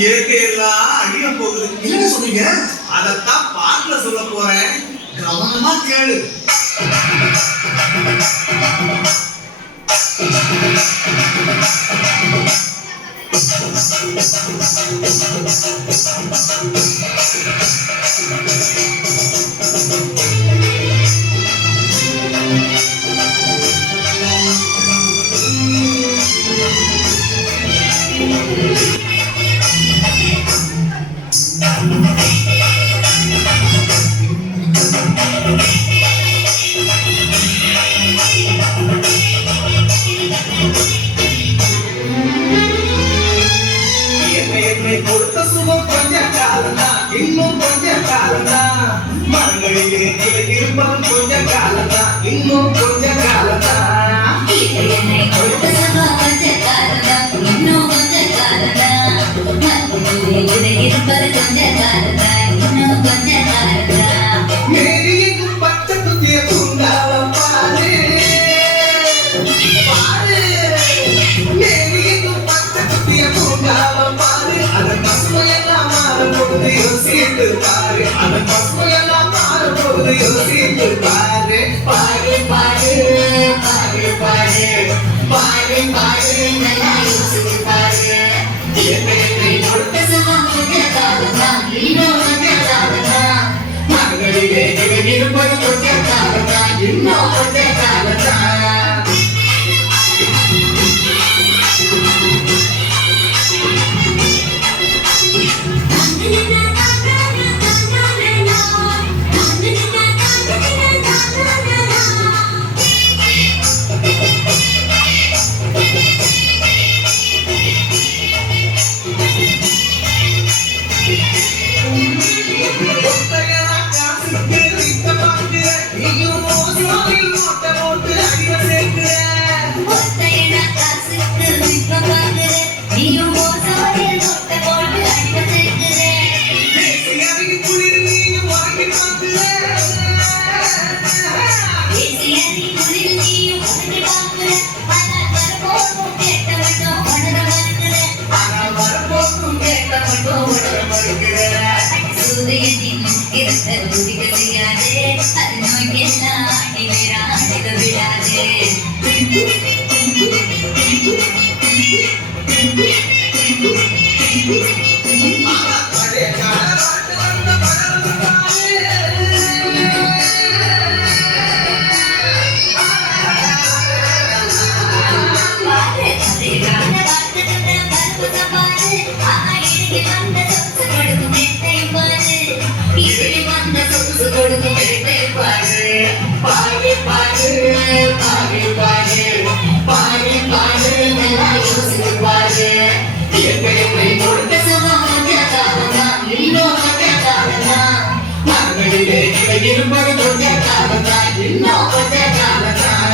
இயற்கையெல்லாம் அழிய போகுது. என்ன சொன்னீங்க? அதத்தான் பாட்டுல சொல்ல போறேன், கவனமா கேளு. கொடுத்த சுகம் கொஞ்ச காலம்தான், இன்னும் கொஞ்ச காலம்தான். மரங்களிலே இருப்பதும் கொஞ்ச காலம்தான், இன்னும் கொஞ்ச காலம்தான். என்னை கொடுத்த சுகம் கொஞ்ச காலம்தான், இன்னும் கொஞ்ச காலம்தான். மரங்களிலே இருப்பது கொஞ்ச காலம்தான், இன்னும் கொஞ்ச காலம்தான். மேரியும் பச்சை குத்திய பூங்காவ பாரு பாரு, மேரியும் பச்சை குத்திய பூங்காவ பாரு. அதன் பசுமையெல்லாம் மாறும்போது யோசித்து பாரு, அதன் பசுமையெல்லாம் மாறும்போது யோசித்து பாரு. பாரு பாரு பாரு பாரு பாரு பாரு, நல்லா யோசித்து பாரு. என்னை கொடுத்த சுகம் கொஞ்ச காலம்தான், இன்னும் கொஞ்ச காலம்தான். மரங்களிலே இருப்பது கொஞ்ச காலம்தான், இன்னும் கொஞ்ச காலம்தான். பாரு பாரு பாரு பாரு பாரு பாரு, நல்லா யோசித்து பாரு. என்னை கொடுத்த சுகம் கொஞ்ச காலம்தான், இன்னும் கொஞ்ச காலம்தான். மரங்களிலே இருப்பது கொஞ்ச காலம்தான், இன்னும் கொஞ்ச காலம்தான்.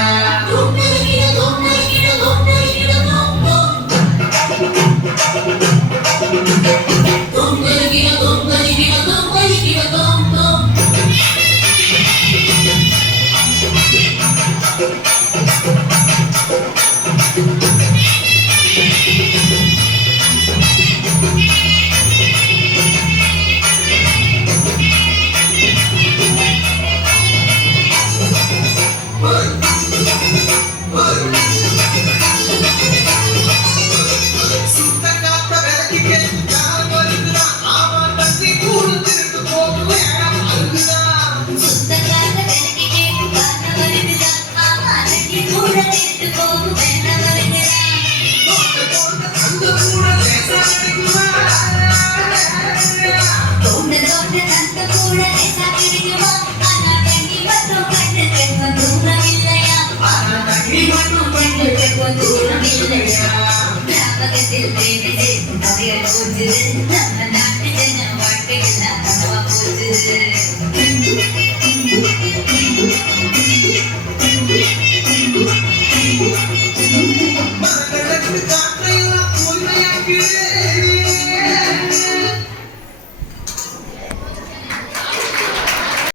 Thank you.